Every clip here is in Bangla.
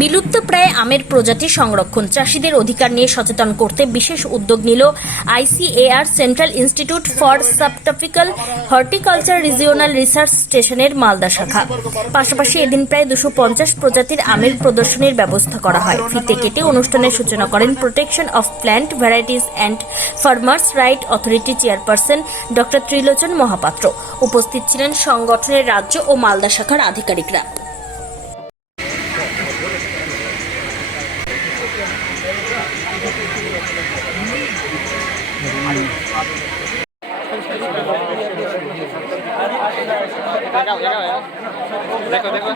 বিলুপ্তপ্রায় আমের প্রজাতি সংরক্ষণ, চাষিদের অধিকার নিয়ে সচেতন করতে বিশেষ উদ্যোগ নিল ICAR central institute for subtropical horticulture regional research স্টেশনের মালদা শাখা। পাশাপাশি এদিন প্রায় 250 প্রজাতির আমের প্রদর্শনীর ব্যবস্থা করা হয়। ফিতে কেটে অনুষ্ঠানের সূচনা করেন protection of plant varieties and farmers right authority chairperson doctor Trilochan Mohapatra. উপস্থিত ছিলেন সংগঠনের রাজ্য ও মালদা শাখার আধিকারিকরা। देखो देखो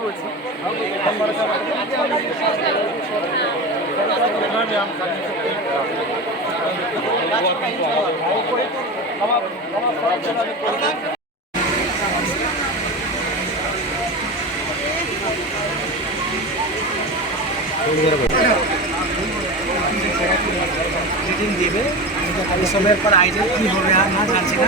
দিবে সময়ের পর আয়োজন কি হবে আর না জানছি না।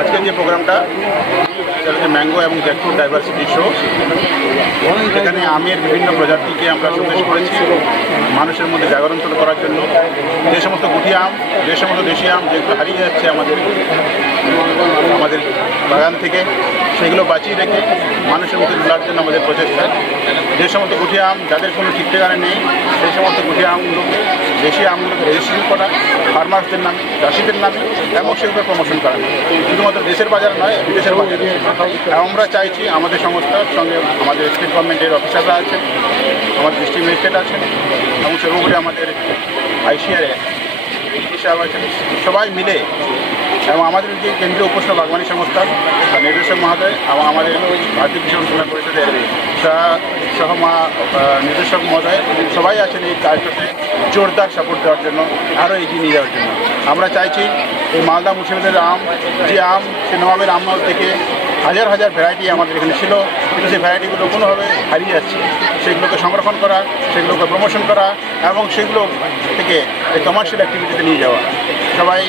আজকের যে প্রোগ্রামটা সেটা হচ্ছে ম্যাঙ্গো এবং জ্যাকফ্রুট ডাইভার্সিটি শো। এখানে আমের বিভিন্ন প্রজাতিকে আমরা সন্দেশ করেছি মানুষের মধ্যে জাগরণ করার জন্য। যে সমস্ত গুটি আম, যে সমস্ত দেশি আম যেগুলো হারিয়ে যাচ্ছে আমাদের বাগান থেকে, সেগুলো বাঁচিয়ে রেখে মানুষের মধ্যে তোলার জন্য আমাদের প্রচেষ্টা। যে সমস্ত গুটি আম যাদের কোনো ঠিক ঠিকানা নেই, সেই সমস্ত গুটি আমগুলোকে, দেশি আমগুলোকে রেজিস্ট্রেশন করা ফার্মার্সদের নামে, চাষিদের নামে, এবং সেগুলো প্রমোশন করা শুধুমাত্র দেশের বাজার নয়, বিদেশের বাজারে। আমরা চাইছি আমাদের সংস্থার সঙ্গে আমাদের স্টেট গভর্নমেন্টের অফিসাররা আছেন, আমাদের ডিস্ট্রিক্ট ম্যাজিস্ট্রেট আছেন, এবং সর্বোপরি আমাদের ICAR সাহেব আছেন, সবাই মিলে, এবং আমাদের যে কেন্দ্রীয় উপস্থিত বাগবানী সংস্থা নির্দেশক মহোদয় এবং আমাদের ভারতীয় কৃষি অনুসন্ধান পরিষদের সহ নির্দেশক মহোদয় সবাই আছেন এই কাজটাতে জোরদার সাপোর্ট দেওয়ার জন্য, আরও এগিয়ে নিয়ে যাওয়ার জন্য। আমরা চাইছি এই মালদা মুর্শিদাবাদের আম, যে আম সে নবাবের আম থেকে হাজার হাজার ভ্যারাইটি আমাদের এখানে ছিল, কিন্তু সেই ভ্যারাইটিগুলো কোনোভাবে হারিয়ে যাচ্ছে। সেগুলোকে সংরক্ষণ করা, সেগুলোকে প্রমোশন করা, এবং সেগুলো থেকে এই কমার্শিয়াল অ্যাক্টিভিটিতে নিয়ে যাওয়া। সবাই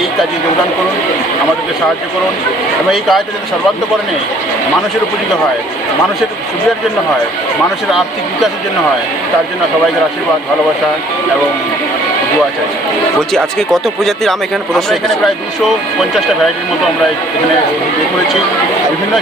এই কাজে যোগদান করুন, আমাদেরকে সাহায্য করুন, এবং এই কাজটা যাতে সর্বান্তকরণে মানুষের উপযোগী হয়, মানুষের সুবিধার জন্য হয়, মানুষের আর্থিক বিকাশের জন্য হয়, তার জন্য সবাইকে আশীর্বাদ, ভালোবাসা এবং দোয়া চাই। বলছি, আজকে কত প্রজাতির আম এখানে প্রদর্শন? এখানে প্রায় 250টা ভ্যারাইটির মতো আমরা এখানে করেছি। বিভিন্ন